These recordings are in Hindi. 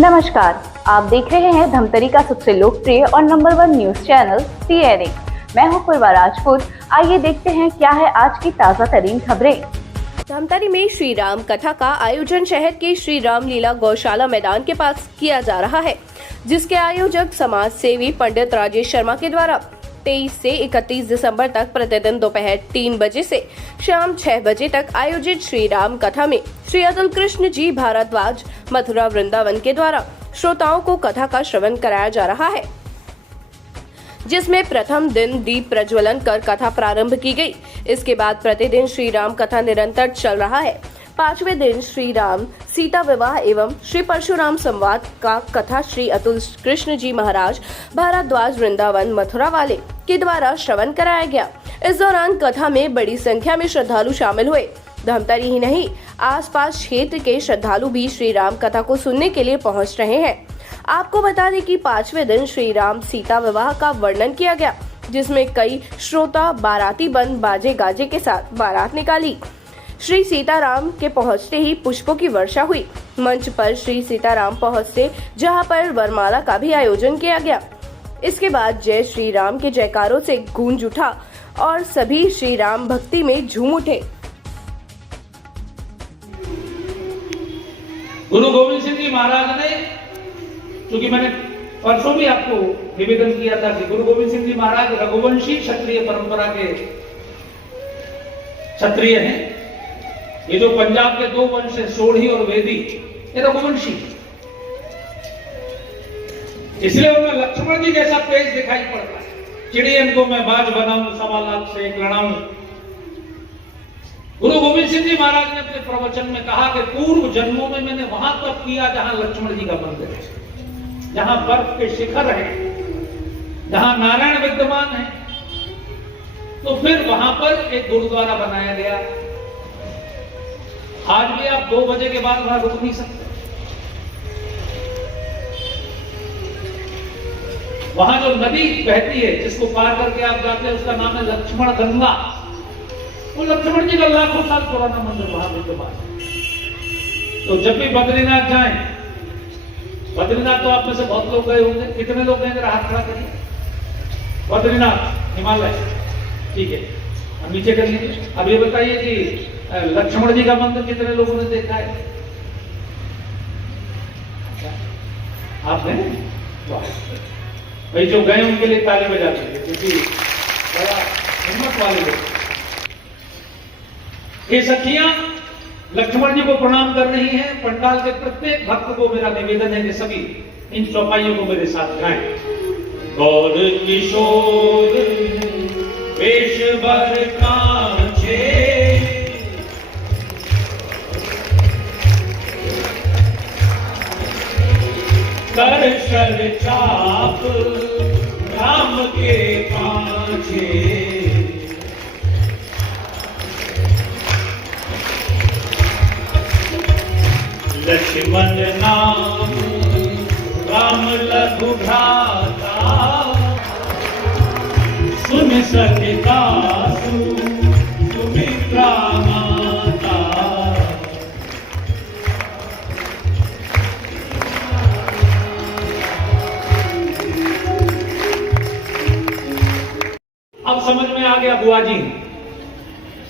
नमस्कार, आप देख रहे हैं धमतरी का सबसे लोकप्रिय और नंबर 1 न्यूज चैनल CNN। मैं हूं पूर्वा राजपूत। आइए देखते हैं क्या है आज की ताजा तरीन खबरें। धमतरी में श्री राम कथा का आयोजन शहर के श्री राम लीला गौशाला मैदान के पास किया जा रहा है, जिसके आयोजक समाज सेवी पंडित राजेश शर्मा के द्वारा 23 से 31 दिसंबर तक प्रतिदिन दोपहर 3 बजे से शाम 6 बजे तक आयोजित श्री राम कथा में श्री अतुल कृष्ण जी भारद्वाज मथुरा वृंदावन के द्वारा श्रोताओं को कथा का श्रवण कराया जा रहा है, जिसमें प्रथम दिन दीप प्रज्वलन कर कथा प्रारंभ की गई। इसके बाद प्रतिदिन श्री राम कथा निरंतर चल रहा है। 5वें दिन श्री राम सीता विवाह एवं श्री परशुराम संवाद का कथा श्री अतुल कृष्ण जी महाराज भारद्वाज वृंदावन मथुरा वाले के द्वारा श्रवण कराया गया। इस दौरान कथा में बड़ी संख्या में श्रद्धालु शामिल हुए। धमतरी ही नहीं, आसपास क्षेत्र के श्रद्धालु भी श्री राम कथा को सुनने के लिए पहुंच रहे हैं। आपको बता दें कि 5वें दिन श्री राम सीता विवाह का वर्णन किया गया, जिसमें कई श्रोता बाराती बंद बाजे गाजे के साथ बारात निकाली। श्री सीताराम के पहुंचते ही पुष्पों की वर्षा हुई। मंच पर श्री सीताराम पहुंचते, जहां पर वरमाला का भी आयोजन किया गया। इसके बाद जय श्री राम के जयकारों से गूंज उठा और सभी श्री राम भक्ति में झूम उठे। गुरु गोविंद सिंह जी महाराज ने, क्योंकि मैंने परसों भी आपको निवेदन किया था कि गुरु गोविंद सिंह जी महाराज रघुवंशी क्षत्रिय परंपरा के क्षत्रिय हैं। ये जो पंजाब के 2 वंश है, सोढ़ी और वेदी, ये रघुवंशी, इसलिए उनमें लक्ष्मण जी जैसा पेज दिखाई पड़ता है। चिड़ियन को मैं बाज बनाऊं, 1.25 लाख से एक लड़ाऊं। गुरु गोविंद सिंह जी महाराज ने अपने प्रवचन में कहा कि पूर्व जन्मों में मैंने वहां तप किया जहां लक्ष्मण जी का मंदिर है, जहां बर्फ के शिखर है, जहां नारायण विद्यमान है। तो फिर वहां पर एक गुरुद्वारा बनाया गया। आज भी आप 2 बजे के बाद वहां रुक नहीं सकते। वहां जो नदी बहती है, जिसको पार करके आप जाते हैं, उसका नाम है लक्ष्मण गंगा। वो लक्ष्मण जी का लाखों साल पुराना मंदिर वहां विद्यमान है। तो जब भी बद्रीनाथ जाएं, बद्रीनाथ तो आप में से बहुत लोग गए होंगे। कितने लोग गए, जरा हाथ खड़ा करिए। बद्रीनाथ हिमालय, ठीक है, अब नीचे कर लीजिए। अब ये बताइए कि लक्ष्मण जी का मंदिर कितने लोगों ने देखा है? आप गए? भाई जो गए उनके लिए ताली बजा दीजिए, क्योंकि बड़ा हिम्मत वाले लोग। ये सखियां लक्ष्मण जी को प्रणाम कर रही हैं। पंडाल के प्रत्येक भक्त को मेरा निवेदन है कि सभी इन चौपाइयों को मेरे साथ गाएं। गौर किशोर वेश बर कांचे, कर शर चाप राम के पाछे, लक्ष्मण नाम राम लघु भ्राता, सुन सकिता सुमित्रा माता। अब समझ में आ गया बुआ जी,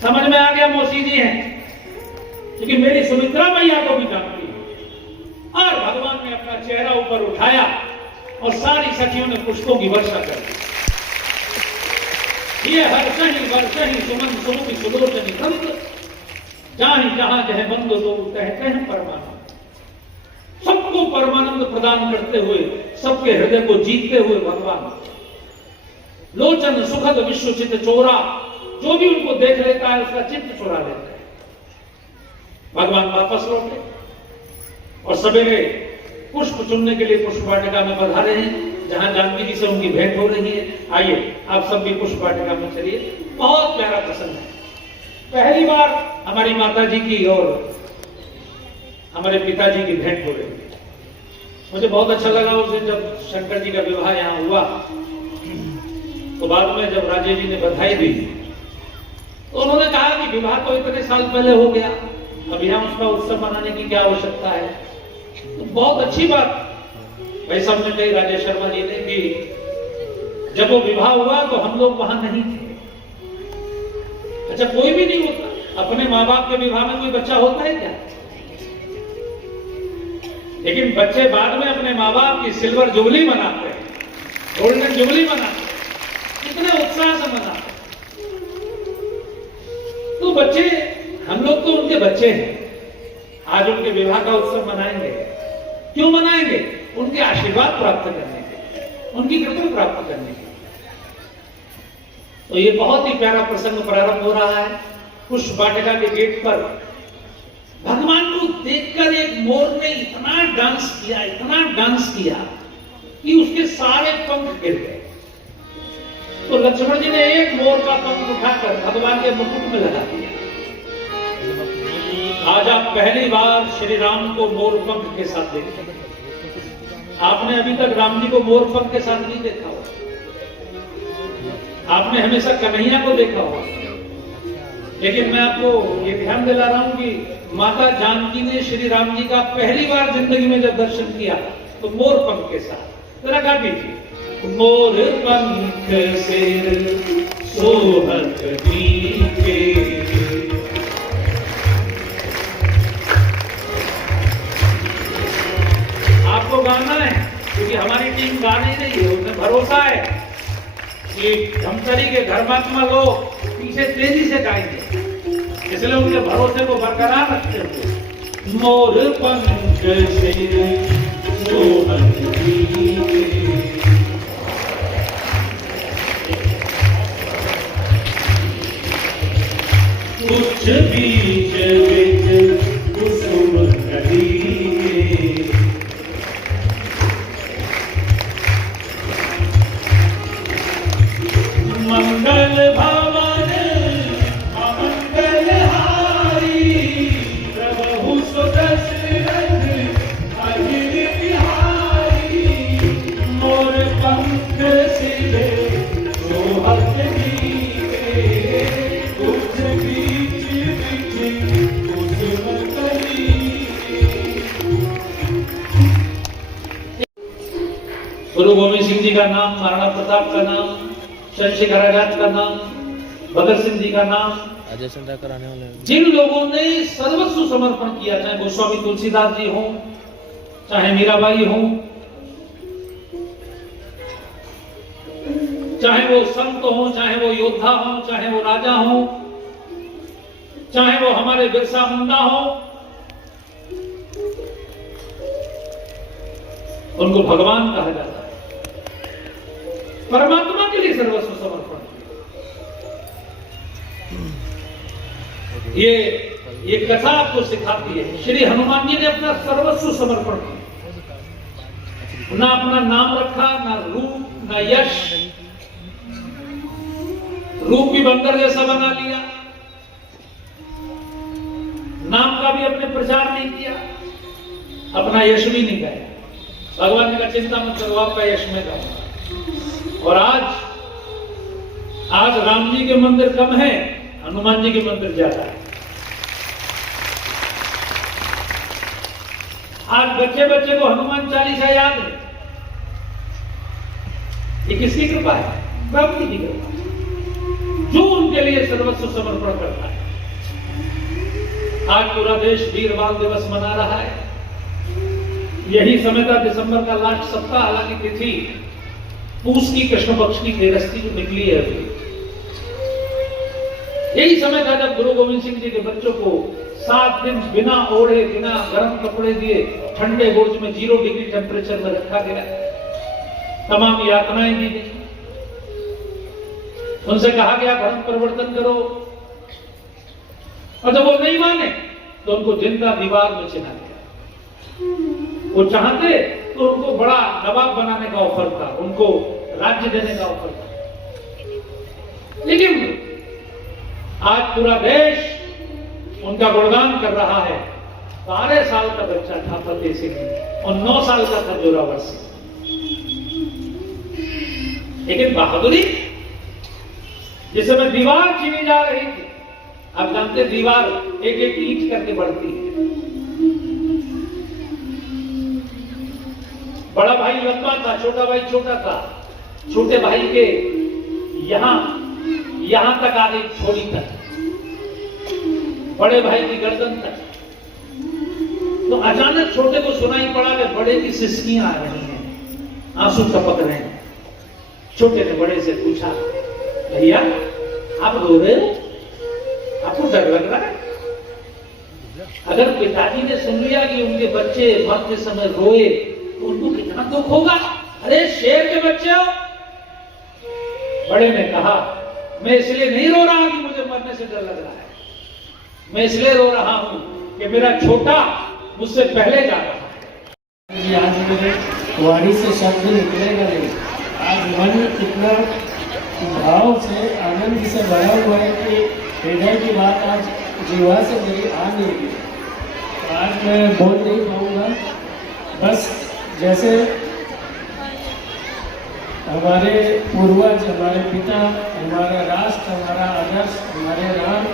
समझ में आ गया मौसी जी हैं, क्योंकि मेरी सुमित्रा मैया को भी जानती है। और भगवान ने अपना चेहरा ऊपर उठाया और सारी सखियों ने पुष्पों की वर्षा कर दी। ये हर्षहि वर्षहि सुमन सुमुखि सुलोचनि कंद, जाहि जहां जह बंद तो कहते हैं परमानंद। सबको परमानंद प्रदान करते हुए, सबके हृदय को जीतते हुए भगवान लोचन सुखद विश्व चित्त चोरा, जो भी उनको देख लेता है उसका चित्त चोरा लेता है। भगवान वापस लौटे और सवेरे पुष्प चुनने के लिए पुष्प वाटिका में पधारे हैं, जहां जानकी जी से उनकी भेंट हो रही है। आइए आप सब भी पुष्प वाटिका में चलिए। बहुत प्यारा प्रसंग है। पहली बार हमारी माता जी की और हमारे पिताजी की भेंट हो रही है। मुझे बहुत अच्छा लगा उस दिन जब शंकर जी का विवाह यहाँ हुआ। तो बाद में जब राजे जी ने बधाई दी, तो उन्होंने कहा कि विवाह तो इतने साल पहले हो गया, अब यहाँ उसका उत्सव मनाने की क्या आवश्यकता है। तो बहुत अच्छी बात भाई साहब ने कही, राजेश शर्मा जी ने, कि जब वो विवाह हुआ तो हम लोग वहां नहीं थे। अच्छा, कोई भी नहीं होता, अपने माँ बाप के विवाह में कोई बच्चा होता है क्या? लेकिन बच्चे बाद में अपने माँ बाप की सिल्वर जुबली मनाते हैं, गोल्डन जुबली मनाते हैं, कितने उत्साह से मनाते हैं। तो बच्चे, हम लोग तो उनके बच्चे हैं, आज उनके विवाह का उत्सव मनाएंगे। क्यों मनाएंगे? उनके आशीर्वाद प्राप्त करने के, उनकी कृपा प्राप्त करने के। तो ये बहुत ही प्यारा प्रसंग प्रारंभ हो रहा है। पुष्प वाटिका के गेट पर भगवान को देखकर एक मोर ने इतना डांस किया, इतना डांस किया कि उसके सारे पंख गिर गए। तो लक्ष्मण जी ने एक मोर का पंख उठाकर भगवान के मुकुट में लगा दिया। आज आप पहली बार श्री राम को मोर पंख के साथ देखते हैं। आपने अभी तक राम जी को मोर पंख के साथ नहीं देखा होगा, आपने हमेशा कन्हैया को देखा होगा। लेकिन मैं आपको ये ध्यान दिला रहा हूं कि माता जानकी ने श्री राम जी का पहली बार जिंदगी में जब दर्शन किया तो मोर पंख के साथ। जरा गा दीजिए, मोर पंख सिर सोहत नीके। आपको गाना है क्योंकि हमारी टीम गा नहीं रही है, उन्हें भरोसा है कि धमतरी के धर्मात्मा लोग पीछे तेजी से गाएंगे, इसलिए उनके भरोसे को बरकरार रखते हुए मोर पंख सिर सोहत नीके। कुछ बीच विच कुसुम कली, मंगल भवन अमंगल हारी, प्रभु सुदशरथ अहिर बिहारी। मोर पंख सिर सोहत नीके, कुछ बीच विच कुसुम कली। गुरु गोविंद सिंह जी का नाम, महाराणा प्रताप का नाम, चंद्रशेखर का नाम, भगत सिंह जी का नाम, कराने वाले जिन लोगों ने सर्वस्व समर्पण किया, चाहे गोस्वामी तुलसीदास जी हो, चाहे मीराबाई हो, चाहे वो संत हो, चाहे वो योद्धा हो, चाहे वो राजा हो, चाहे वो हमारे बिरसा मुंडा हो, उनको भगवान कहा जाता है। परमात्मा के लिए सर्वस्व समर्पण। ये कथा आपको सिखाती है, श्री हनुमान जी ने अपना सर्वस्व समर्पण किया, ना अपना नाम रखा, ना रूप, ना यश। रूप भी बंदर जैसा बना लिया, नाम का भी अपने प्रचार नहीं किया, अपना यश भी नहीं गाया। भगवान ने कहा चिंता मत करो, आपका यश में गाऊंगा। और आज राम जी के मंदिर कम है, हनुमान जी के मंदिर ज्यादा है। आज बच्चे बच्चे को हनुमान चालीसा याद है, ये किसकी कृपा है? प्रभु की कृपा, जो उनके लिए सर्वस्व समर्पण करता है। आज पूरा देश वीर बाल दिवस मना रहा है। यही समय था, दिसंबर का लास्ट सप्ताह, हालांकि तिथि पूस की कृष्ण पक्ष की तेरस्ती जो निकली है अभी, यही समय था जब गुरु गोविंद सिंह जी के बच्चों को 7 दिन बिना ओढ़े, बिना गर्म कपड़े दिए, ठंडे बुर्ज में 0 डिग्री टेम्परेचर में रखा गया, तमाम यातनाएं दी गई। उनसे कहा गया धर्म परिवर्तन करो, और जब वो नहीं माने तो उनको जिंदा दीवार में चिना गया। वो चाहते तो उनको बड़ा नवाब बनाने का ऑफर था, उनको राज्य देने का ऑफर था, लेकिन आज पूरा देश उनका गुणगान कर रहा है। 12 साल का बच्चा था फतेह सिंह और 9 साल का था जोरावर सिंह, लेकिन बहादुरी, जिस समय दीवार छीनी जा रही थी, आप जानते दीवार एक एक ईंट करके बढ़ती है, बड़ा भाई लंबा था, छोटा भाई छोटा था। छोटे भाई के यहां तक आ गई थोड़ी तक, बड़े भाई की गर्दन तक। तो अचानक छोटे को सुनाई पड़ा कि बड़े की सिसकियां आ रही हैं, आंसू टपक रहे हैं। छोटे ने बड़े से पूछा, भैया आप रो रहे हो, आपको डर लग रहा है? अगर पिताजी ने सुन लिया कि उनके बच्चे मरते समय रोए तो उनको कितना दुख होगा। अरे शेर के बच्चे हो। बड़े ने कहा, मैं इसलिए नहीं रो रहा कि मुझे मरने से डर लग रहा है, मैं इसलिए रो रहा हूं कि मेरा छोटा मुझसे पहले जा रहा है। आज मेरे वाणी से शब्द निकलेगा नहीं। आज मन कितना भाव से आनंद से भरा हुआ है कि हृदय की बात आज जीवा से मेरी आ नहीं गई। आज मैं बोल नहीं पाऊंगा। बस जैसे हमारे पूर्वज, हमारे पिता, हमारा राष्ट्र, हमारा आदर्श, हमारे राम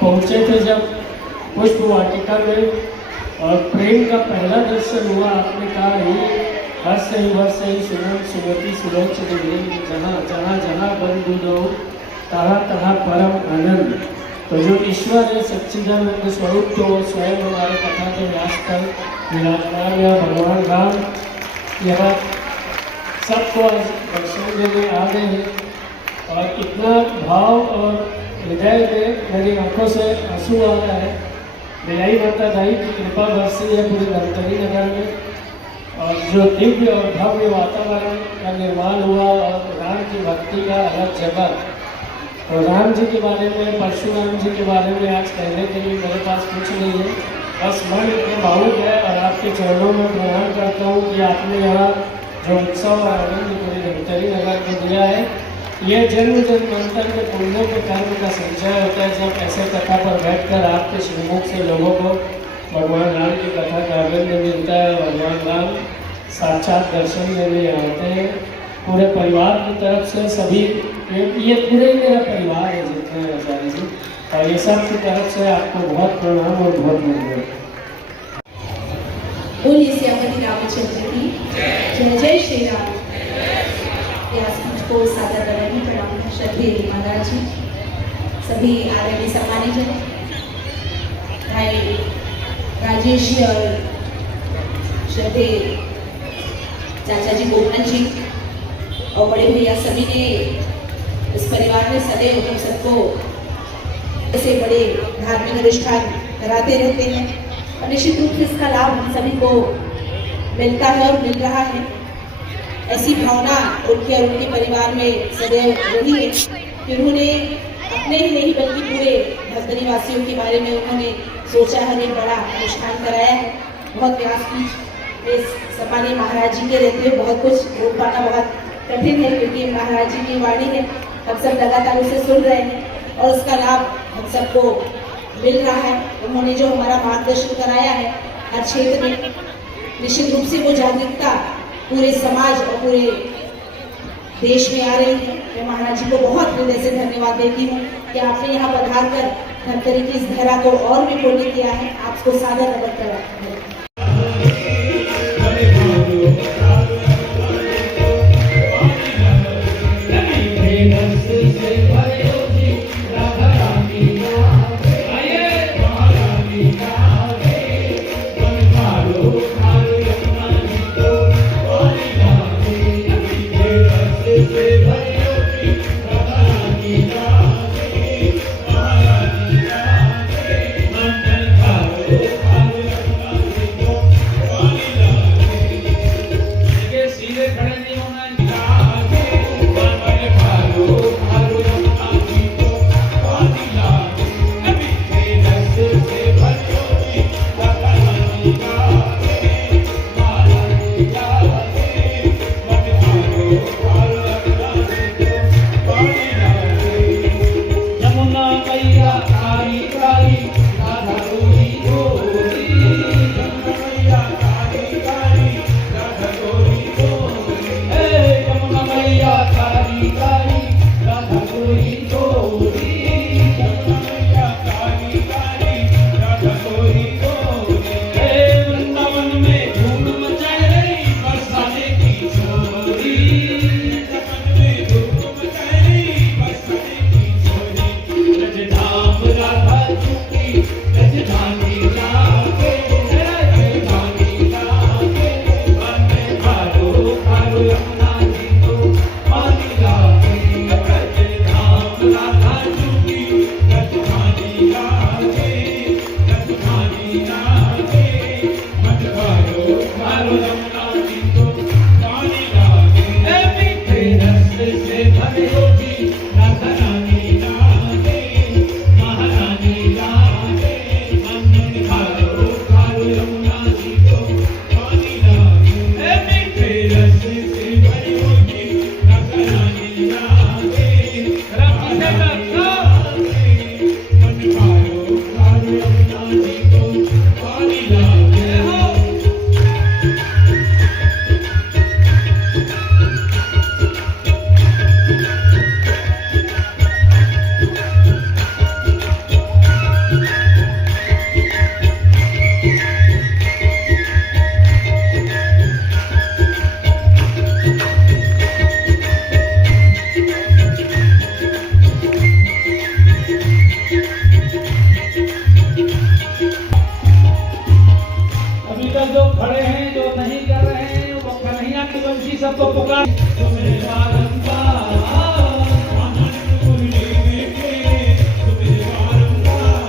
पहुँचे थे जब पुष्प वाटिका में और प्रेम का पहला दर्शन हुआ। आपने कहा ही हर्ष ही वर्ष ही सुमन सुमति सुलोच डिग्री, जहाँ जहाँ जहाँ बंधु दो तहाँ तहाँ परम आनंद। तो जो ईश्वर है सच्चिदानंद स्वरूप, तो स्वयं हमारे कथा के व्यास पर विराजमान या भगवान राम यहाँ सबको दर्शन देने आ गए हैं। और इतना भाव और हृदय में मेरी आंखों से आंसू आ रहा है। मेरी माता दाई की कृपा बरसी है पूरे धमतरी नगर में, और जो दिव्य और भव्य वातावरण का निर्माण हुआ और राम की भक्ति का अलग जगह। और राम जी के बारे में, परशुराम जी के बारे में आज कहने के लिए मेरे पास कुछ नहीं है। बस मन इतने भावुक है और आपके चरणों में प्रणाम करता हूँ कि आपने यहाँ जो उत्सव और आनंद पूरे धमतरी नगर को दिया है। यह जन्म जन्मांतर के पुण्यों के कर्म का संचय होता है जब ऐसे कथा पर बैठकर आपके श्रीमुख से लोगों को भगवान राम की कथा का आनंद मिलता है। भगवान राम साक्षात दर्शन देने आते हैं। पूरे परिवार की तरफ से सभी, ये पूरे ही मेरा परिवार है जितने आचार्य जी, और ये सब की तरफ से आपको बहुत प्रणाम और बहुत धन्यवाद। बोलिए श्यामती रामचंद्र की जय। जय श्री राम। व्यासपीठ को सादर बंदगी प्रणाम। श्रद्धेय महाराज जी, सभी आदरणीय सम्मानित जन, भाई राजेश जी और श्रद्धेय चाचा जी गोपन जी और बड़े भैया, सभी ने इस परिवार में सदैव हम सबको ऐसे बड़े धार्मिक अनुष्ठान कराते रहते हैं और निश्चित रूप से इसका लाभ हम सभी को मिलता है और मिल रहा है। ऐसी भावना उनके और उनके परिवार में सदैव रही है कि उन्होंने अपने ही नहीं बल्कि पूरे धमतरी वासियों के बारे में उन्होंने सोचा है, एक बड़ा अनुष्ठान कराया है। बहुत व्यासपीठ में सम्मानीय महाराज जी के रहते हुए बहुत कुछ बोल पाना बहुत कठिन है, क्योंकि महाराज जी की वाणी है, हम सब लगातार उसे सुन रहे हैं और उसका लाभ हम सबको मिल रहा है। उन्होंने जो हमारा मार्गदर्शन कराया है हर क्षेत्र में, निश्चित रूप से वो जागरूकता पूरे समाज और पूरे देश में आ रही है। मैं महाराज जी को बहुत हृदय से धन्यवाद देती हूँ कि आपने यहाँ पधार कर धमतरी की इस धारा को और भी पुण्य किया है। आपको सादर नमन कराता हूँ। घारो यमुना जी को पानी लागे ए मीठे रस से भरे हो जी राधा रानी लागे महारानी लागे मन घारो घारो यमुना जी को पानी लागे ए मीठे रस से भरे हो जी राधा रानी लागे राधा रानी मन घारो घारो यमुना जी को पानी लागे हो अभी तक जो खड़े हैं जो नहीं कर रहे हैं वो कन्हैया की वंशी सबको पुकार तुम्हें बारंबार आनंद मुरली देखे तुम्हें बारंबार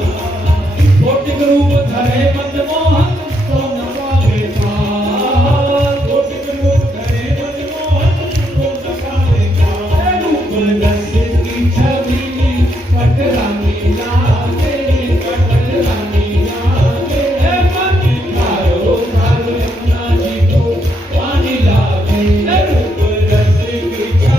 कोटिक रूप धरे मनमोहन तो न पावे पार कोटिक रूप धरे मनमोहन तो न पावे पार रूप रस की छवि कटरानी लागे कटरानी लागे हे मन घारो घारो यमुना जी को पानी लागे रूप रस की छवि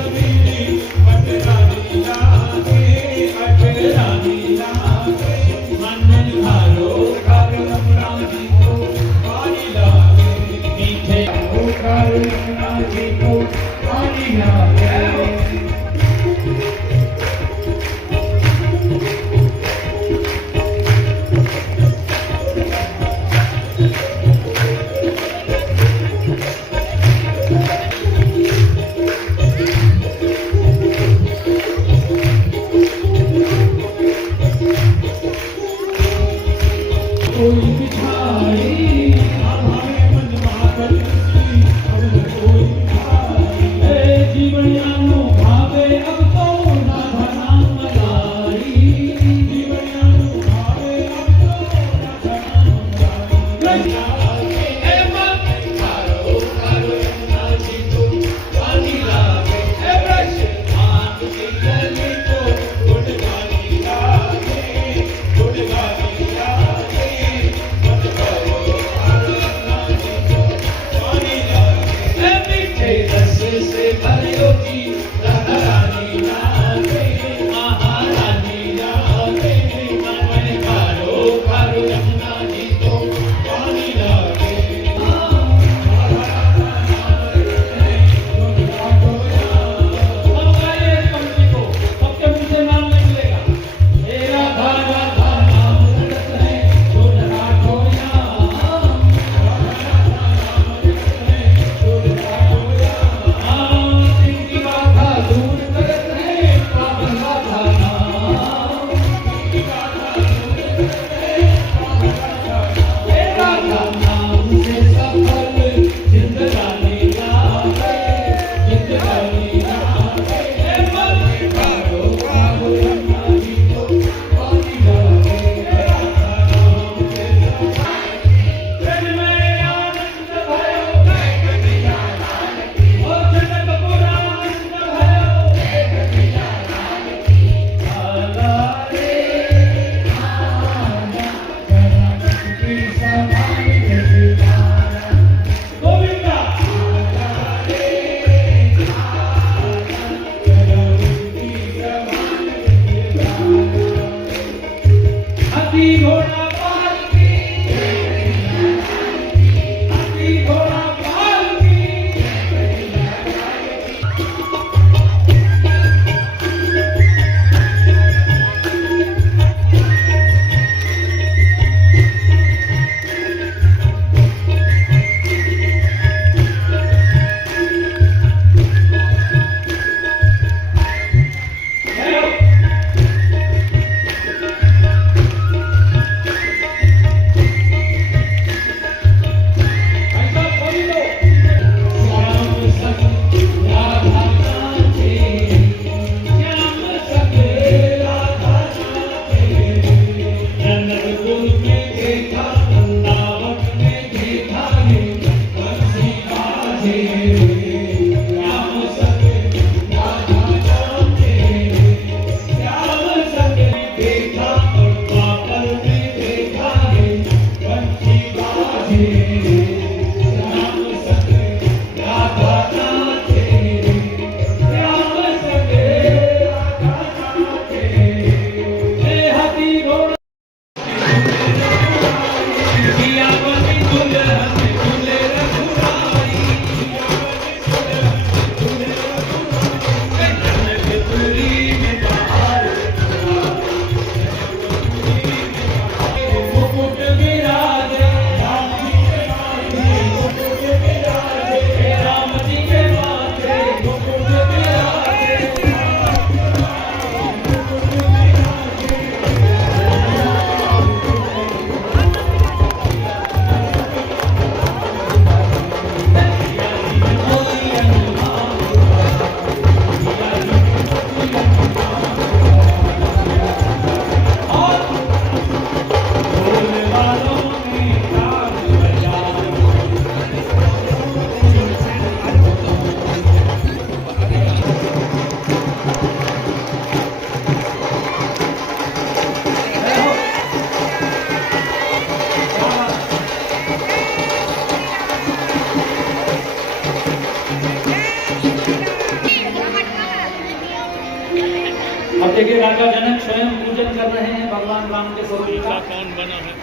देखिए राजा जनक स्वयं पूजन कर रहे हैं भगवान राम के स्वरूप का। कौन बना है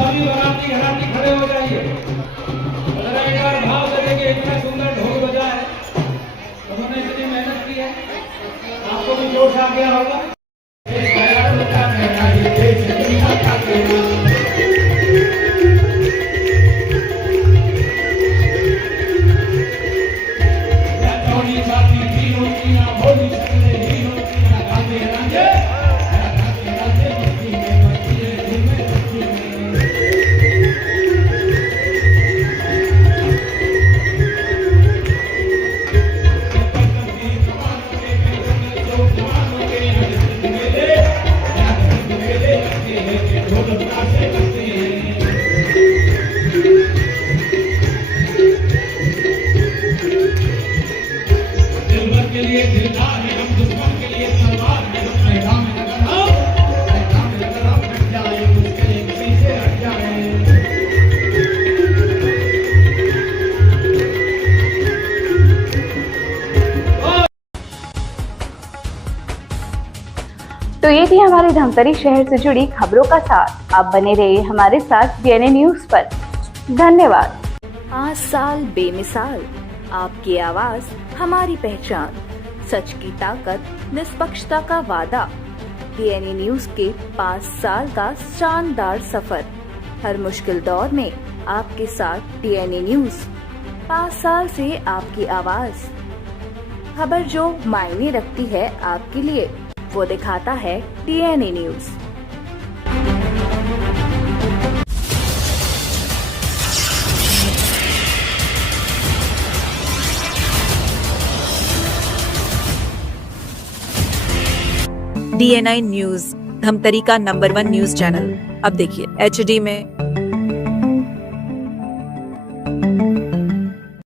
सभी बराती घराती खड़े हो जाइए। जरा एक बार भाव से देखिए, इतना सुंदर ढोल बजा है, उन्होंने इतनी मेहनत की है, आपको भी जोश आ गया होगा। तो ये थी हमारे धमतरी शहर से जुड़ी खबरों का साथ। आप बने रहिए हमारे साथ डीएनए न्यूज पर। धन्यवाद। 5 साल बेमिसाल, आपकी आवाज हमारी पहचान, सच की ताकत, निष्पक्षता का वादा। डीएनए न्यूज के 5 साल का शानदार सफर, हर मुश्किल दौर में आपके साथ डीएनए न्यूज। 5 साल से आपकी आवाज, खबर जो मायने रखती है आपके लिए, वो दिखाता है DNA news. DNI news, Dhamtari का नंबर 1 न्यूज चैनल। अब देखिए HD में